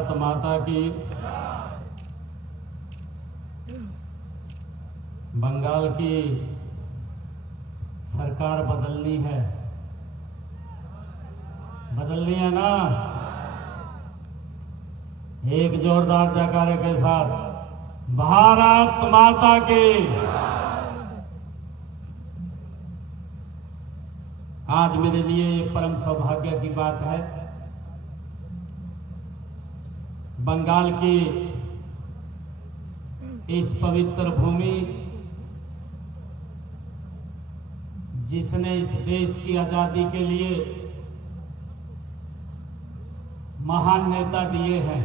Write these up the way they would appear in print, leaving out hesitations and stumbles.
भारत माता की। बंगाल की सरकार बदलनी है, बदलनी है ना? एक जोरदार जयकारे के साथ भारत माता की। आज मेरे लिए ये परम सौभाग्य की बात है, बंगाल की इस पवित्र भूमि, जिसने इस देश की आजादी के लिए महान नेता दिए हैं,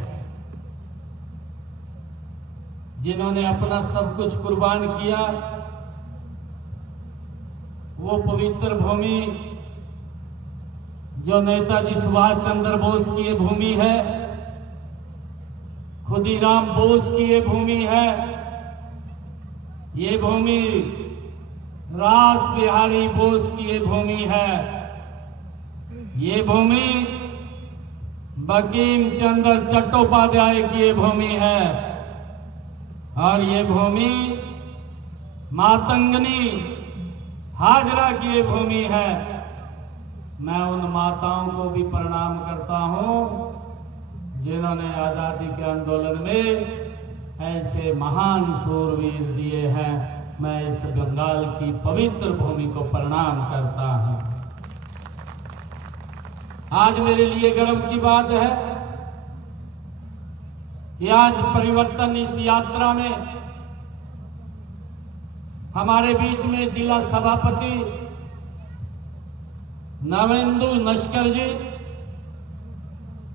जिन्होंने अपना सब कुछ कुर्बान किया, वो पवित्र भूमि जो नेताजी सुभाष चंद्र बोस की ये भूमि है, खुदीराम बोस की ये भूमि है, ये भूमि रास बिहारी बोस की ये भूमि है, ये भूमि बंकिम चंद्र चट्टोपाध्याय की ये भूमि है, और ये भूमि मातंगनी हाजरा की ये भूमि है। मैं उन माताओं को भी प्रणाम करता हूं जिन्होंने आजादी के आंदोलन में ऐसे महान सूरवीर दिए हैं। मैं इस बंगाल की पवित्र भूमि को प्रणाम करता हूं। आज मेरे लिए गर्व की बात है कि आज परिवर्तन इस यात्रा में हमारे बीच में जिला सभापति नवेंदु नस्कर जी,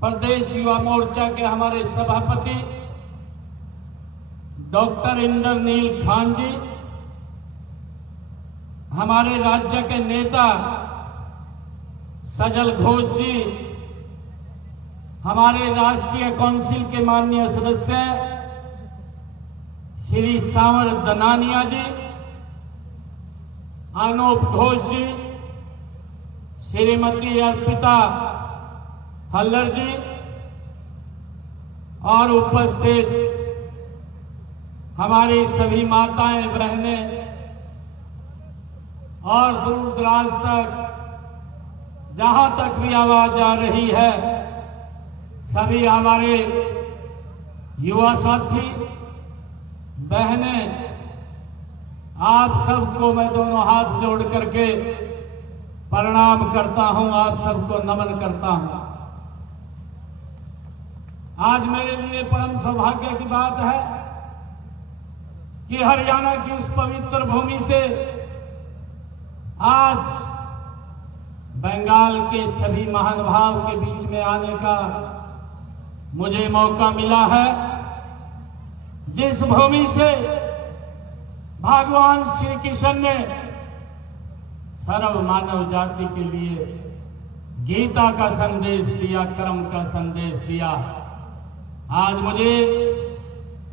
प्रदेश युवा मोर्चा के हमारे सभापति डॉक्टर इंद्रनील खान जी, हमारे राज्य के नेता सजल घोष जी, हमारे राष्ट्रीय काउंसिल के माननीय सदस्य श्री सांवर दनानिया जी, अनूप घोष जी, श्रीमती अर्पिता हल्लर जी, और उपस्थित हमारी सभी माताएं बहनें और दूर दराज तक जहां तक भी आवाज आ रही है, सभी हमारे युवा साथी बहनें, आप सबको मैं दोनों हाथ जोड़ करके प्रणाम करता हूं, आप सबको नमन करता हूं। आज मेरे लिए परम सौभाग्य की बात है कि हरियाणा की उस पवित्र भूमि से आज बंगाल के सभी महानुभाव के बीच में आने का मुझे मौका मिला है, जिस भूमि से भगवान श्री कृष्ण ने सर्व मानव जाति के लिए गीता का संदेश दिया, कर्म का संदेश दिया। आज मुझे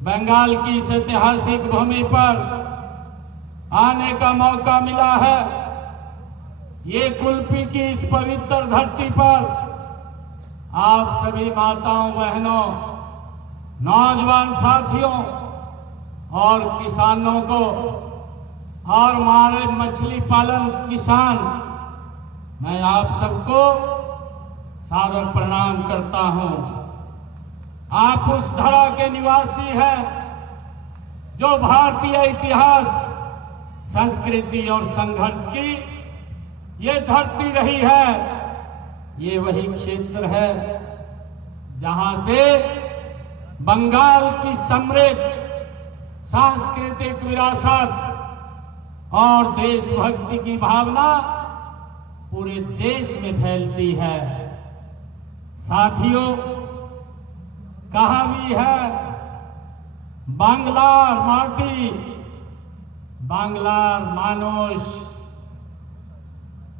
बंगाल की इस ऐतिहासिक भूमि पर आने का मौका मिला है। ये कुल्फी की इस पवित्र धरती पर आप सभी माताओं बहनों, नौजवान साथियों और किसानों को और हमारे मछली पालन किसान, मैं आप सबको सादर प्रणाम करता हूं। आप उस धरा के निवासी हैं जो भारतीय इतिहास, संस्कृति और संघर्ष की ये धरती रही है। ये वही क्षेत्र है जहां से बंगाल की समृद्ध सांस्कृतिक विरासत और देशभक्ति की भावना पूरे देश में फैलती है। साथियों, कहा भी है, बांग्लार माटी, बांग्लार मानुष,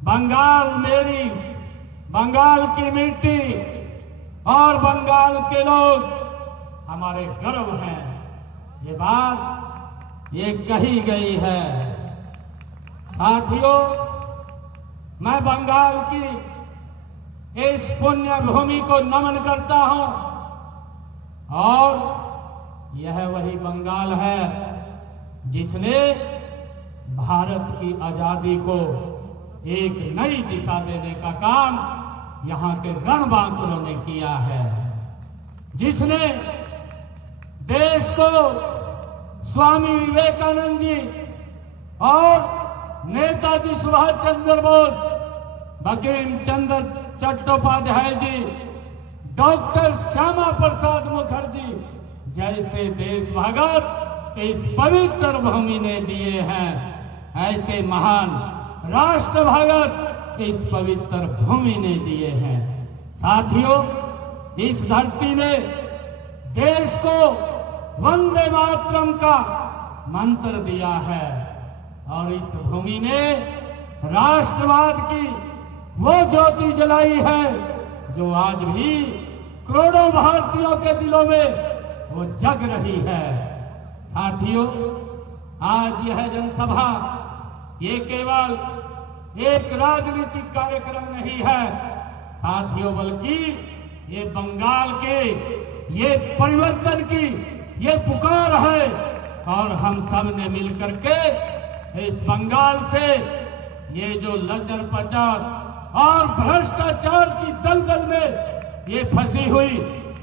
बंगाल मेरी, बंगाल की मिट्टी और बंगाल के लोग हमारे गर्व हैं। ये बात ये कही गई है। साथियों, मैं बंगाल की इस पुण्य भूमि को नमन करता हूं और यह वही बंगाल है जिसने भारत की आजादी को एक नई दिशा देने का काम यहाँ के रणबांकुरों ने किया है, जिसने देश को स्वामी विवेकानंद जी और नेताजी सुभाष चंद्र बोस, बंकिम चंद्र चट्टोपाध्याय जी, डॉक्टर श्यामा प्रसाद मुखर्जी जैसे देशभक्त इस पवित्र भूमि ने दिए हैं, ऐसे महान राष्ट्रभक्त इस पवित्र भूमि ने दिए हैं। साथियों, इस धरती ने देश को वंदे मातरम का मंत्र दिया है और इस भूमि ने राष्ट्रवाद की वो ज्योति जलाई है जो आज भी करोड़ों भारतीयों के दिलों में वो जग रही है। साथियों, आज यह जनसभा ये केवल एक राजनीतिक कार्यक्रम नहीं है साथियों, बल्कि ये बंगाल के ये परिवर्तन की ये पुकार है और हम सब ने मिलकर के इस बंगाल से ये जो लचर पचर और भ्रष्टाचार की दलदल में ये फंसी हुई,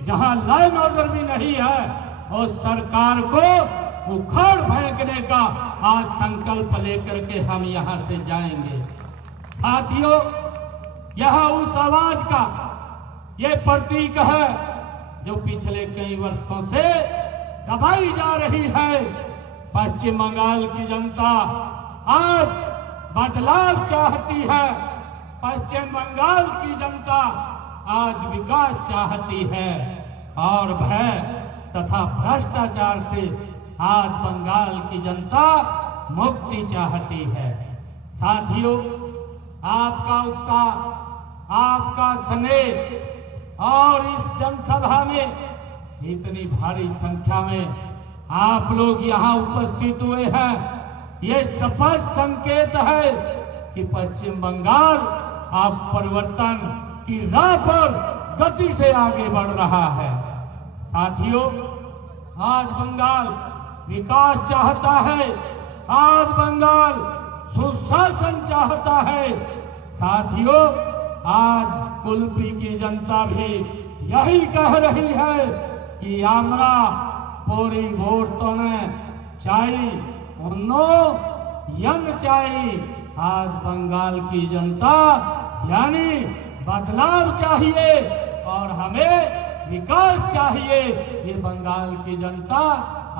जहां लाइन ऑर्डर भी नहीं है, और सरकार को उखाड़ फेंकने का आज संकल्प लेकर के हम यहां से जाएंगे। साथियों, यह उस आवाज का ये प्रतीक है जो पिछले कई वर्षों से दबाई जा रही है। पश्चिम बंगाल की जनता आज बदलाव चाहती है। पश्चिम बंगाल की जनता आज विकास चाहती है और भय तथा भ्रष्टाचार से आज बंगाल की जनता मुक्ति चाहती है। साथियों, आपका उत्साह, आपका स्नेह और इस जनसभा में इतनी भारी संख्या में आप लोग यहाँ उपस्थित हुए हैं, ये स्पष्ट संकेत है कि पश्चिम बंगाल अब परिवर्तन की राह पर गति से आगे बढ़ रहा है। साथियों, आज बंगाल विकास चाहता है, आज बंगाल सुशासन चाहता है। साथियों, आज कुल्पी की जनता भी यही कह रही है कि आमरा पोरी वोट तो ने चाहिए उन्नो यंग चाहिए। आज बंगाल की जनता यानी बदलाव चाहिए और हमें विकास चाहिए, ये बंगाल की जनता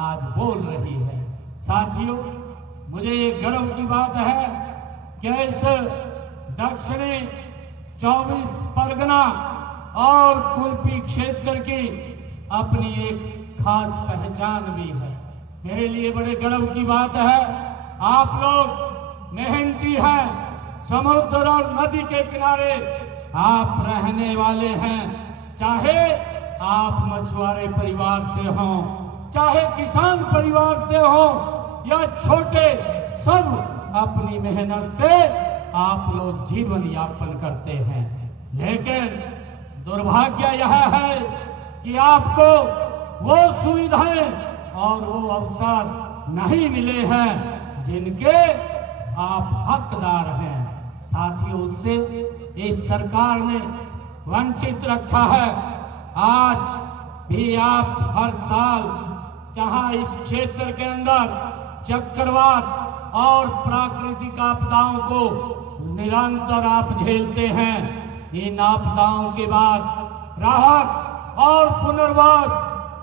आज बोल रही है। साथियों, मुझे ये गर्व की बात है कि इस दक्षिणी 24 परगना और कुल्पी क्षेत्र की अपनी एक खास पहचान भी है। मेरे लिए बड़े गर्व की बात है, आप लोग मेहनती हैं, समुद्र और नदी के किनारे आप रहने वाले हैं, चाहे आप मछुआरे परिवार से हों, चाहे किसान परिवार से हो या छोटे, सब अपनी मेहनत से आप लोग जीवन यापन करते हैं। लेकिन दुर्भाग्य यह है कि आपको वो सुविधाएं और वो अवसर नहीं मिले हैं जिनके आप हकदार हैं। साथियों, उससे इस सरकार ने वंचित रखा है। आज भी आप हर साल जहां इस क्षेत्र के अंदर चक्रवात और प्राकृतिक आपदाओं को निरंतर आप झेलते हैं, इन आपदाओं के बाद राहत और पुनर्वास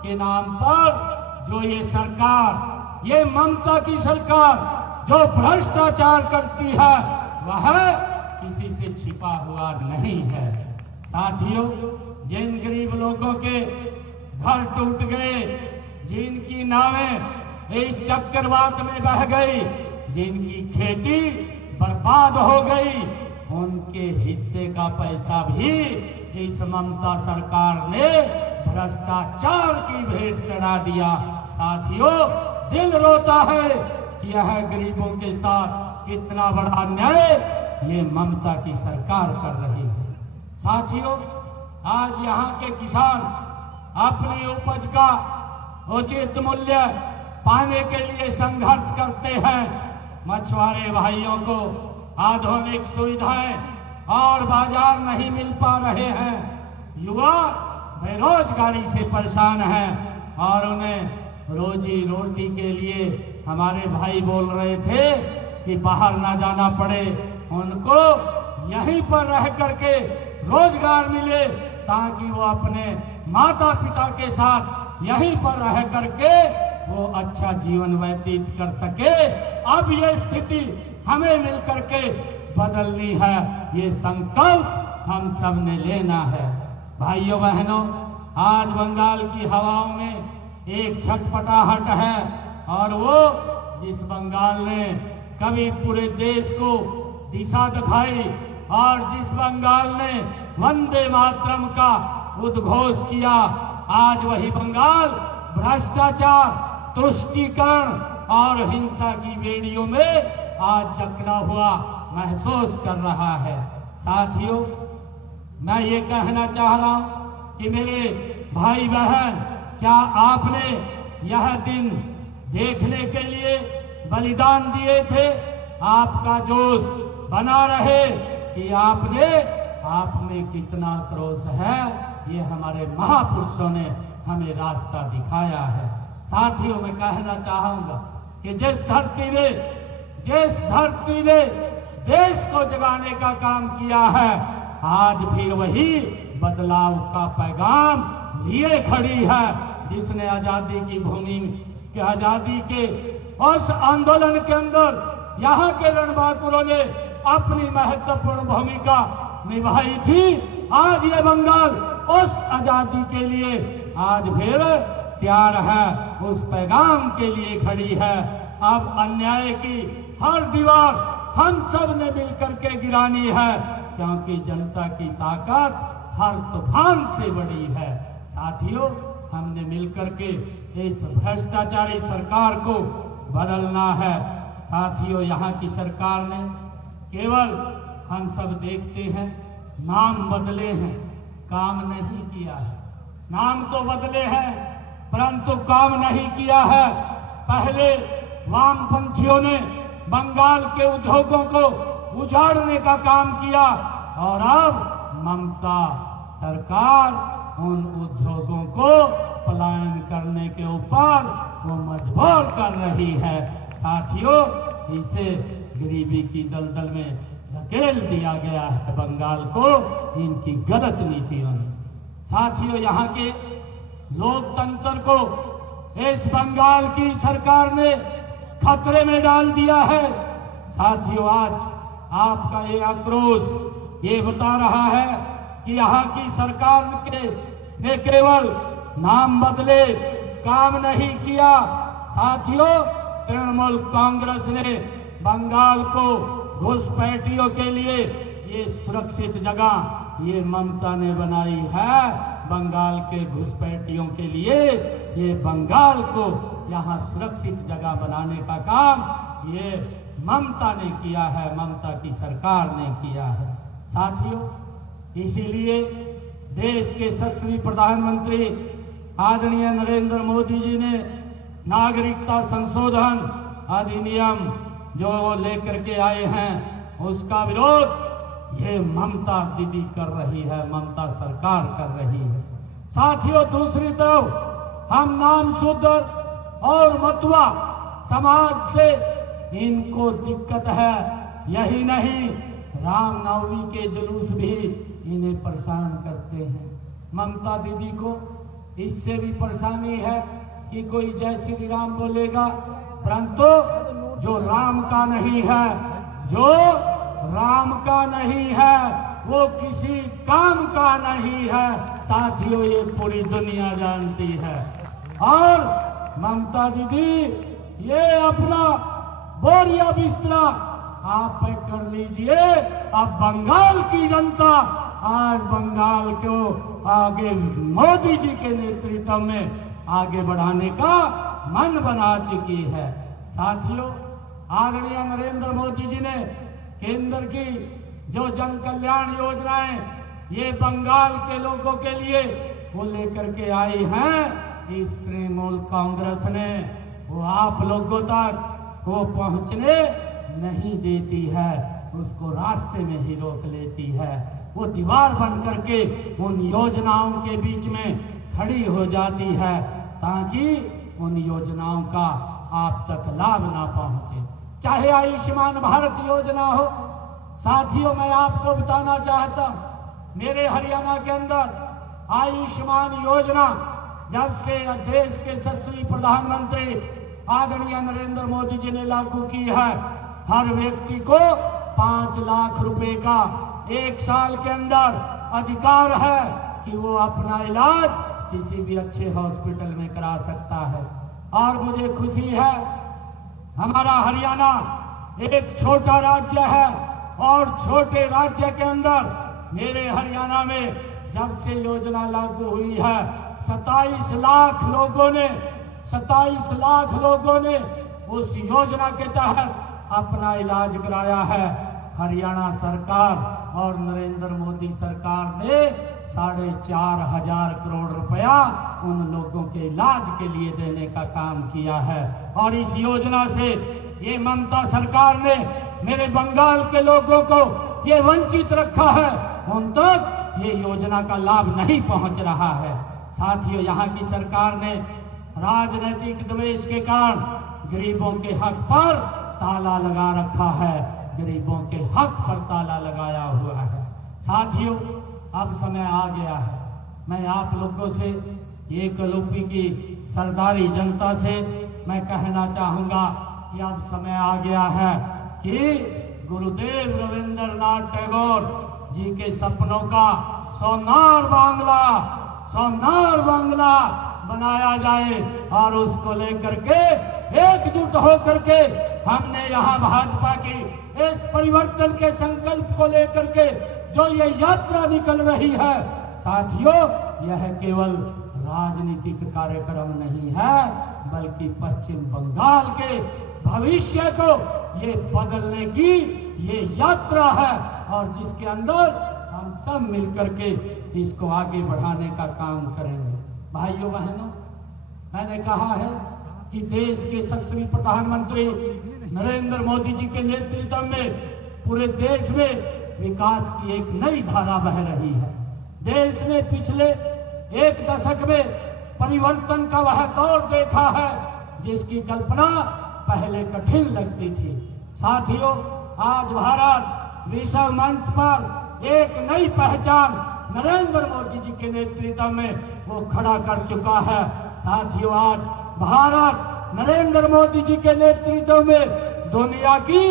के नाम पर जो ये सरकार, ये ममता की सरकार जो भ्रष्टाचार करती है, वह किसी से छिपा हुआ नहीं है। साथियों, जिन गरीब लोगों के घर टूट गए, जिनकी नावें इस चक्रवात में बह गई, जिनकी खेती बर्बाद हो गई, उनके हिस्से का पैसा भी इस ममता सरकार ने भ्रष्टाचार की भेंट चढ़ा दिया। साथियों, दिल रोता है कि यह गरीबों के साथ कितना बड़ा अन्याय ये ममता की सरकार कर रही है। साथियों, आज यहाँ के किसान अपनी उपज का उचित मूल्य पाने के लिए संघर्ष करते हैं। मछुआरे भाइयों को आधुनिक सुविधाएं और बाजार नहीं मिल पा रहे हैं। युवा बेरोजगारी से परेशान हैं और उन्हें रोजी रोटी के लिए हमारे भाई बोल रहे थे कि बाहर ना जाना पड़े, उनको यहीं पर रह करके रोजगार मिले ताकि वो अपने माता पिता के साथ यहीं पर रह करके वो अच्छा जीवन व्यतीत कर सके। अब ये स्थिति हमें मिलकर के बदलनी है, ये संकल्प हम सब ने लेना है। भाइयों बहनों, आज बंगाल की हवाओं में एक छटपटाहट है और वो जिस बंगाल ने कभी पूरे देश को दिशा दिखाई और जिस बंगाल ने वंदे मातरम का उद्घोष किया, आज वही बंगाल भ्रष्टाचार, तुष्टीकरण और हिंसा की बेड़ियों में आज जकड़ा हुआ महसूस कर रहा है। साथियों, मैं ये कहना चाह रहा हूं कि मेरे भाई बहन, क्या आपने यह दिन देखने के लिए बलिदान दिए थे? आपका जोश बना रहे कि आप में कितना क्रोध है, ये हमारे महापुरुषों ने हमें रास्ता दिखाया है। साथियों, मैं कहना चाहूंगा कि जिस धरती ने देश को जगाने का काम किया है, आज फिर वही बदलाव का पैगाम लिए खड़ी है। जिसने आजादी की भूमि के आजादी के उस आंदोलन के अंदर यहाँ के रणबांकुरों ने अपनी महत्वपूर्ण भूमिका निभाई थी। आज ये बंगाल उस आजादी के लिए आज फिर तैयार है, उस पैगाम के लिए खड़ी है। अब अन्याय की हर दीवार हम सब ने मिलकर के गिरानी है, क्योंकि जनता की ताकत हर तूफान से बड़ी है। साथियों, हमने मिलकर के इस भ्रष्टाचारी सरकार को बदलना है। साथियों, यहाँ की सरकार ने केवल, हम सब देखते हैं, नाम बदले हैं, काम नहीं किया है। नाम तो बदले हैं परंतु काम नहीं किया है। पहले वामपंथियों ने बंगाल के उद्योगों को उजाड़ने का काम किया और अब ममता सरकार उन उद्योगों को पलायन करने के ऊपर वो मजबूर कर रही है। साथियों, इसे गरीबी की दलदल में धकेल दिया गया है बंगाल को इनकी गलत नीतियों ने। साथियों, यहाँ के लोकतंत्र को इस बंगाल की सरकार ने खतरे में डाल दिया है। साथियों, आज आपका ये आक्रोश ये बता रहा है कि यहाँ की सरकार ने केवल नाम बदले, काम नहीं किया। साथियों, तृणमूल कांग्रेस ने बंगाल को घुसपैठियों के लिए ये सुरक्षित जगह ये ममता ने बनाई है। बंगाल के घुसपैठियों के लिए ये बंगाल को यहाँ सुरक्षित जगह बनाने का काम ये ममता ने किया है, ममता की सरकार ने किया है। साथियों, इसीलिए देश के यशस्वी प्रधानमंत्री आदरणीय नरेंद्र मोदी जी ने नागरिकता संशोधन अधिनियम जो लेकर के आए हैं, उसका विरोध ये ममता दीदी कर रही है, ममता सरकार कर रही है। साथियों, दूसरी तरफ हम नाम शुद्ध और मतुआ समाज से इनको दिक्कत है। यही नहीं, रामनवमी के जुलूस भी इन्हें परेशान करते हैं। ममता दीदी को इससे भी परेशानी है कि कोई जय श्री राम बोलेगा, परंतु जो राम का नहीं है, जो राम का नहीं है, वो किसी काम का नहीं है। साथियों, ये पूरी दुनिया जानती है। और ममता दीदी, ये अपना बोरिया बिस्तरा आप पैक कर लीजिए। अब बंगाल की जनता आज बंगाल को आगे मोदी जी के नेतृत्व में आगे बढ़ाने का मन बना चुकी है। साथियों, आदरणीय नरेंद्र मोदी जी ने केंद्र की जो जन कल्याण योजनाएं ये बंगाल के लोगों के लिए वो लेकर के आई हैं, इस तृणमूल कांग्रेस ने वो आप लोगों तक वो पहुंचने नहीं देती है, उसको रास्ते में ही रोक लेती है। वो दीवार बन करके उन योजनाओं के बीच में खड़ी हो जाती है ताकि उन योजनाओं का आप तक लाभ ना पहुंचे। चाहे आयुष्मान भारत योजना हो, साथियों मैं आपको बताना चाहता हूं, मेरे हरियाणा के अंदर आयुष्मान योजना जब से देश के यशस्वी प्रधानमंत्री आदरणीय नरेंद्र मोदी जी ने लागू की है, हर व्यक्ति को 5 लाख रुपए का 1 साल के अंदर अधिकार है कि वो अपना इलाज किसी भी अच्छे हॉस्पिटल में करा सकता है। और मुझे खुशी है, हमारा हरियाणा एक छोटा राज्य है और छोटे राज्य के अंदर मेरे हरियाणा में जब से योजना लागू हुई है 27 लाख लोगों ने उस योजना के तहत अपना इलाज कराया है। हरियाणा सरकार और नरेंद्र मोदी सरकार ने 4,500 करोड़ रुपया उन लोगों के इलाज के लिए देने का काम किया है। और इस योजना से ये ममता सरकार ने मेरे बंगाल के लोगों को ये वंचित रखा है, उन तक ये योजना का लाभ नहीं पहुंच रहा है। साथियों, यहाँ की सरकार ने राजनीतिक द्वेष के कारण गरीबों के हक पर ताला लगा रखा है, गरीबों के हक पर ताला लगाया हुआ है। साथियों, अब समय आ गया है, मैं आप लोगों से, एक लोपी की सरदारी जनता से मैं कहना चाहूंगा कि अब समय आ गया है कि गुरुदेव रविंद्रनाथ टैगोर जी के सपनों का सोनार बांग्ला बनाया जाए और उसको लेकर के एकजुट होकर के हमने यहाँ भाजपा की इस परिवर्तन के संकल्प को लेकर के जो ये यात्रा निकल रही है, साथियों, यह केवल राजनीतिक कार्यक्रम नहीं है बल्कि पश्चिम बंगाल के भविष्य को ये बदलने की ये यात्रा है और जिसके अंदर हम सब मिलकर के इसको आगे बढ़ाने का काम करेंगे। भाइयों बहनों, मैंने कहा है कि देश के यशस्वी प्रधानमंत्री नरेंद्र मोदी जी के नेतृत्व में पूरे देश में विकास की एक नई धारा बह रही है। देश ने पिछले 1 दशक में परिवर्तन का वह दौर देखा है जिसकी कल्पना पहले कठिन लगती थी। साथियों, आज भारत विश्व मंच पर एक नई पहचान नरेंद्र मोदी जी के नेतृत्व में वो खड़ा कर चुका है। साथियों, आज भारत नरेंद्र मोदी जी के नेतृत्व में दुनिया की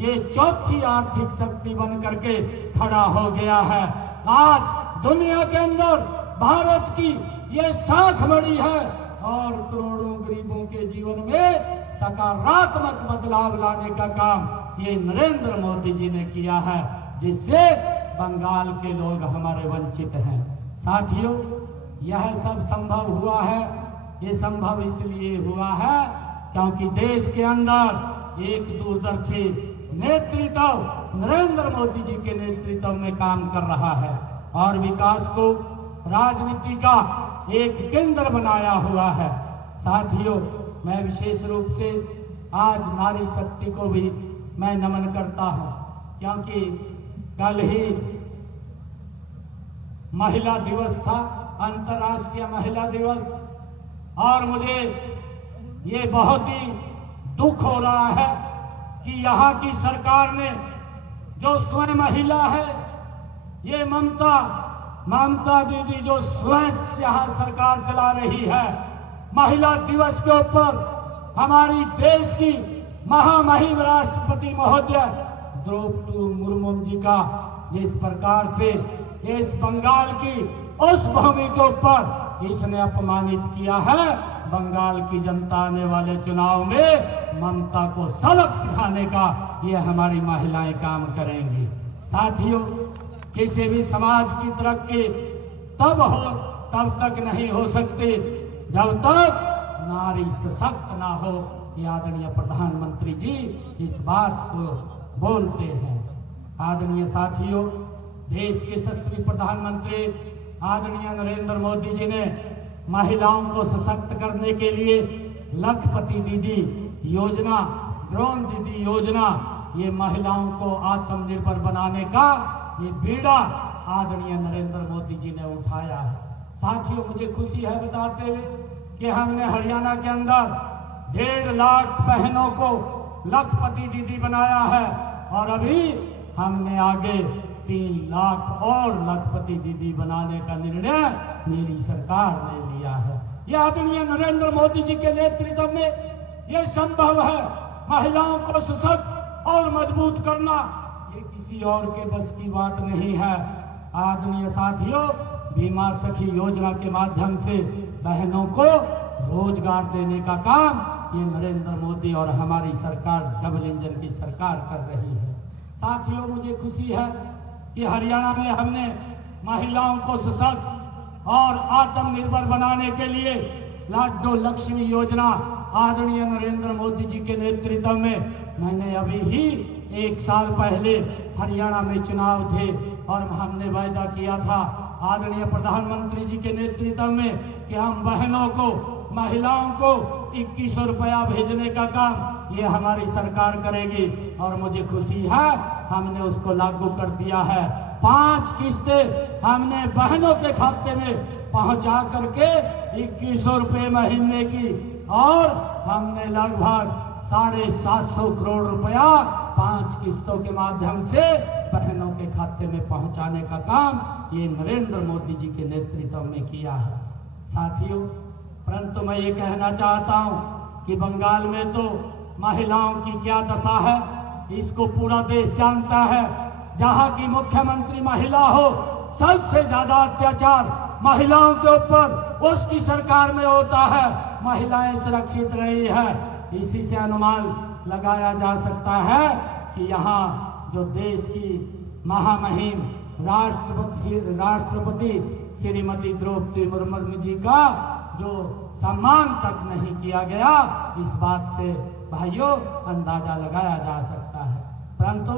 ये चौथी आर्थिक शक्ति बन करके खड़ा हो गया है। आज दुनिया के अंदर भारत की ये साख बड़ी है और करोड़ों गरीबों के जीवन में सकारात्मक बदलाव लाने का काम ये नरेंद्र मोदी जी ने किया है, जिससे बंगाल के लोग हमारे वंचित हैं। साथियों, यह सब संभव हुआ है, ये संभव इसलिए हुआ है क्योंकि देश के अंदर एक दूरदर्शी नेतृत्व नरेंद्र मोदी जी के नेतृत्व में काम कर रहा है और विकास को राजनीति का एक केंद्र बनाया हुआ है। साथियों, मैं विशेष रूप से आज नारी शक्ति को भी मैं नमन करता हूं क्योंकि कल ही महिला दिवस था, अंतर्राष्ट्रीय महिला दिवस, और मुझे ये बहुत ही दुख हो रहा है कि यहाँ की सरकार ने जो स्वयं महिला है, ये ममता दीदी जो स्वयं यहाँ सरकार चला रही है, महिला दिवस के ऊपर हमारी देश की महामहिम राष्ट्रपति महोदय द्रौपदी मुर्मू जी का जिस प्रकार से इस बंगाल की उस भूमि के ऊपर इसने अपमानित किया है, बंगाल की जनता आने वाले चुनाव में ममता को सबक सिखाने का ये हमारी महिलाएं काम करेंगी। साथियों, किसी भी समाज की तरक्की तब तक नहीं हो सकती जब तक नारी सशक्त ना हो। ये आदरणीय प्रधानमंत्री जी इस बात को बोलते हैं। आदरणीय साथियों, देश के यशस्वी प्रधानमंत्री आदरणीय नरेंद्र मोदी जी ने महिलाओं को सशक्त करने के लिए लखपति दीदी योजना, ड्रोन दीदी योजना, ये महिलाओं को आत्मनिर्भर बनाने का ये बीड़ा आदरणीय नरेंद्र मोदी जी ने उठाया है। साथियों, मुझे खुशी है बताते हुए कि हमने हरियाणा के अंदर 1.5 लाख बहनों को लखपति दीदी बनाया है और अभी हमने आगे 3 लाख और लखपति दीदी बनाने का निर्णय मेरी सरकार ने लिया है। यह आदरणीय नरेंद्र मोदी जी के नेतृत्व में यह संभव है। महिलाओं को सशक्त और मजबूत करना ये किसी और के बस की बात नहीं है। आदरणीय साथियों, बीमा सखी योजना के माध्यम से बहनों को रोजगार देने का काम ये नरेंद्र मोदी और हमारी सरकार डबल इंजन की सरकार कर रही है। साथियों, मुझे खुशी है कि हरियाणा में हमने महिलाओं को सशक्त और आत्मनिर्भर बनाने के लिए लाडो लक्ष्मी योजना आदरणीय नरेंद्र मोदी जी के नेतृत्व में, मैंने अभी ही 1 साल पहले हरियाणा में चुनाव थे और हमने वायदा किया था आदरणीय प्रधानमंत्री जी के नेतृत्व में कि हम बहनों को, महिलाओं को 2100 रुपया भेजने का काम ये हमारी सरकार करेगी और मुझे खुशी है हमने उसको लागू कर दिया है। 5 किस्तें हमने बहनों के खाते में पहुंचा करके 2100 रुपये महीने की और हमने लगभग 750 करोड़ रुपया 5 किस्तों के माध्यम से बहनों के खाते में पहुंचाने का काम ये नरेंद्र मोदी जी के नेतृत्व में किया है। साथियों, परंतु मैं ये कहना चाहता हूं कि बंगाल में तो महिलाओं की क्या दशा है इसको पूरा देश जानता है। जहां की मुख्यमंत्री महिला हो, सबसे ज्यादा अत्याचार महिलाओं के ऊपर उसकी सरकार में होता है। महिलाएं सुरक्षित रही है। इसी से अनुमान लगाया जा सकता है कि यहाँ जो देश की महामहिम राष्ट्रपति श्रीमती द्रौपदी मुर्मू जी का जो सम्मान तक नहीं किया गया, इस बात से भाइयों अंदाजा लगाया जा सकता है। परंतु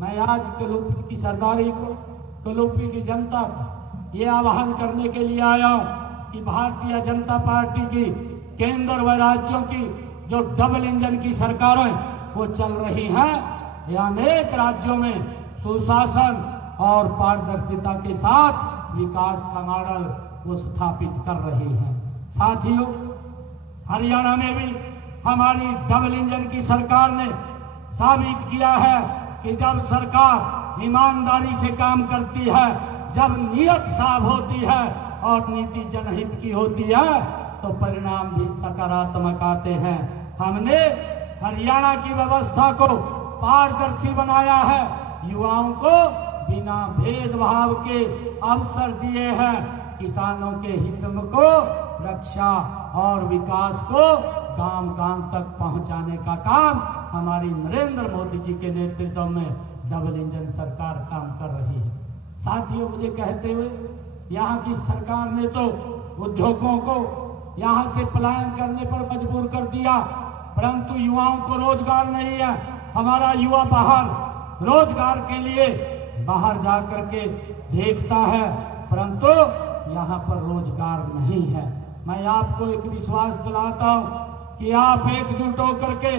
मैं आज कलूपी की सरदारी को, कलूपी की जनता को ये आह्वान करने के लिए आया हूं कि भारतीय जनता पार्टी की केंद्र व राज्यों की जो डबल इंजन की सरकारें वो चल रही हैं, अनेक राज्यों में सुशासन और पारदर्शिता के साथ विकास का मॉडल वो स्थापित कर रही हैं। साथियों, हरियाणा में भी हमारी डबल इंजन की सरकार ने साबित किया है कि जब सरकार ईमानदारी से काम करती है, जब नीयत साफ होती है और नीति जनहित की होती है तो परिणाम भी सकारात्मक आते हैं। हमने हरियाणा की व्यवस्था को पारदर्शी बनाया है, युवाओं को बिना भेदभाव के अवसर दिए हैं, किसानों के हित को, रक्षा और विकास को गांव-गांव तक पहुंचाने का काम हमारी नरेंद्र मोदी जी के नेतृत्व में डबल इंजन सरकार काम कर रही है। साथियों, मुझे कहते हुए यहाँ की सरकार ने तो उद्योगों को यहाँ से पलायन करने पर मजबूर कर दिया, परंतु युवाओं को रोजगार नहीं है। हमारा युवा बाहर रोजगार के लिए बाहर जा करके देखता है, परंतु यहाँ पर रोजगार नहीं है। मैं आपको एक विश्वास दिलाता हूँ कि आप एकजुट होकर के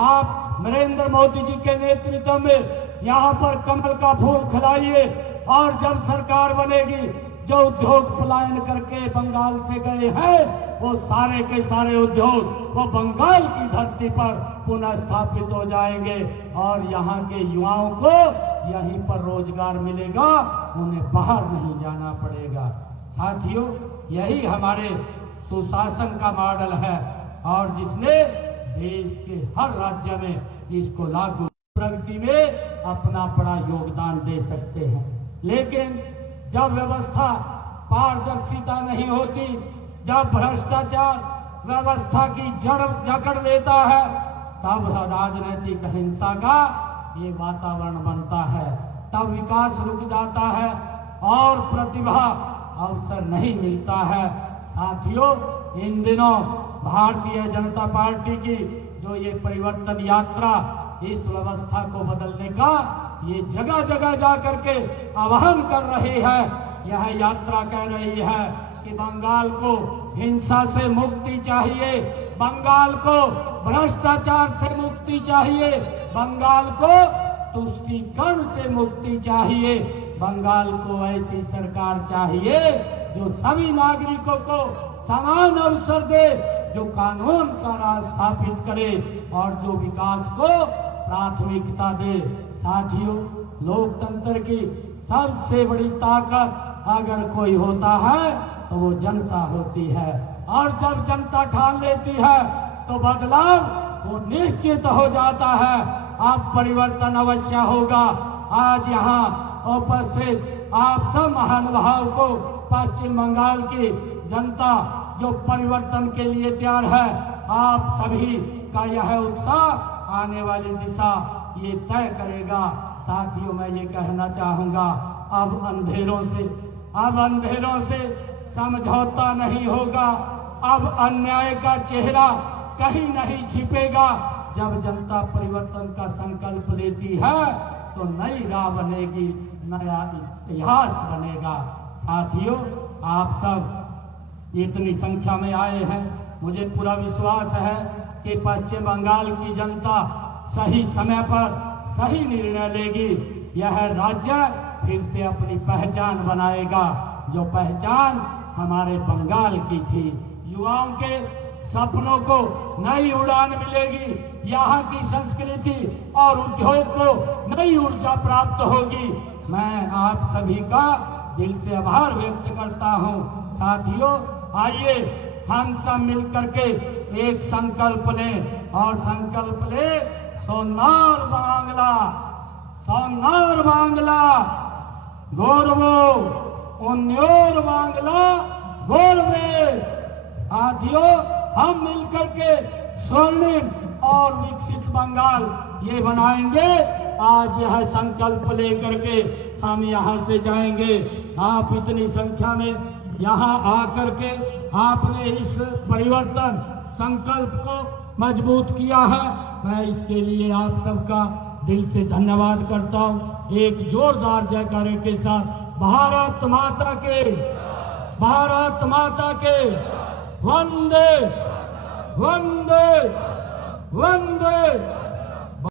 आप नरेंद्र मोदी जी के नेतृत्व में यहाँ पर कमल का फूल खिलाइए और जब सरकार बनेगी, जो उद्योग पलायन करके बंगाल से गए हैं वो सारे के सारे उद्योग वो बंगाल की धरती पर पुनः स्थापित हो जाएंगे और यहाँ के युवाओं को यहीं पर रोजगार मिलेगा, उन्हें बाहर नहीं जाना पड़ेगा। साथियों, यही हमारे सुशासन का मॉडल है और जिसने देश के हर राज्य में इसको लागू प्रगति में अपना बड़ा योगदान दे सकते हैं। लेकिन जब व्यवस्था पारदर्शिता नहीं होती, जब भ्रष्टाचार व्यवस्था की जकड़ लेता है, तब राजनीतिक हिंसा का ये वातावरण बनता है, तब विकास रुक जाता है और प्रतिभा अवसर नहीं मिलता है। साथियों, इन दिनों भारतीय जनता पार्टी की जो ये परिवर्तन यात्रा इस व्यवस्था को बदलने का ये जगह जगह जा करके आह्वान कर रही है यह यात्रा कह रही है कि बंगाल को हिंसा से मुक्ति चाहिए, बंगाल को भ्रष्टाचार से मुक्ति चाहिए, बंगाल को तुष्टीकरण से मुक्ति चाहिए, बंगाल को ऐसी सरकार चाहिए जो सभी नागरिकों को समान अवसर दे, जो कानून का राज स्थापित करे और जो विकास को प्राथमिकता दे। साथियों, लोकतंत्र की सबसे बड़ी ताकत अगर कोई होता है तो वो जनता होती है, और जब जनता ठान लेती है तो बदलाव वो निश्चित हो जाता है। अब परिवर्तन अवश्य होगा। आज यहाँ उपस्थित आप सब महानुभाव को पश्चिम बंगाल की जनता जो परिवर्तन के लिए तैयार है, आप सभी का यह उत्साह आने वाली दिशा ये तय करेगा। साथियों, मैं ये कहना चाहूंगा, अब अंधेरों से समझौता नहीं होगा। अब अन्याय का चेहरा कहीं नहीं छिपेगा। जब जनता परिवर्तन का संकल्प लेती है तो नई राह बनेगी, नया इतिहास बनेगा। साथियों, आप सब इतनी संख्या में आए हैं, मुझे पूरा विश्वास है कि पश्चिम बंगाल की जनता सही समय पर सही निर्णय लेगी। यह राज्य फिर से अपनी पहचान बनाएगा, जो पहचान हमारे बंगाल की थी। युवाओं के सपनों को नई उड़ान मिलेगी, यहाँ की संस्कृति और उद्योग को नई ऊर्जा प्राप्त होगी। मैं आप सभी का दिल से आभार व्यक्त करता हूँ। साथियों, आइए हम सब मिलकर के एक संकल्प लें, और संकल्प ले सोनार बांग्ला गौरवो उन्योर बांग्ला गौरवे। साथियों, हम मिलकर के स्वर्णिम और विकसित बंगाल ये बनाएंगे। आज यह संकल्प लेकर के हम यहाँ से जाएंगे। आप इतनी संख्या में यहाँ आकर के आपने इस परिवर्तन संकल्प को मजबूत किया है। मैं इसके लिए आप सबका दिल से धन्यवाद करता हूँ। एक जोरदार जयकारे के साथ भारत माता के वंदे वंदे वंदे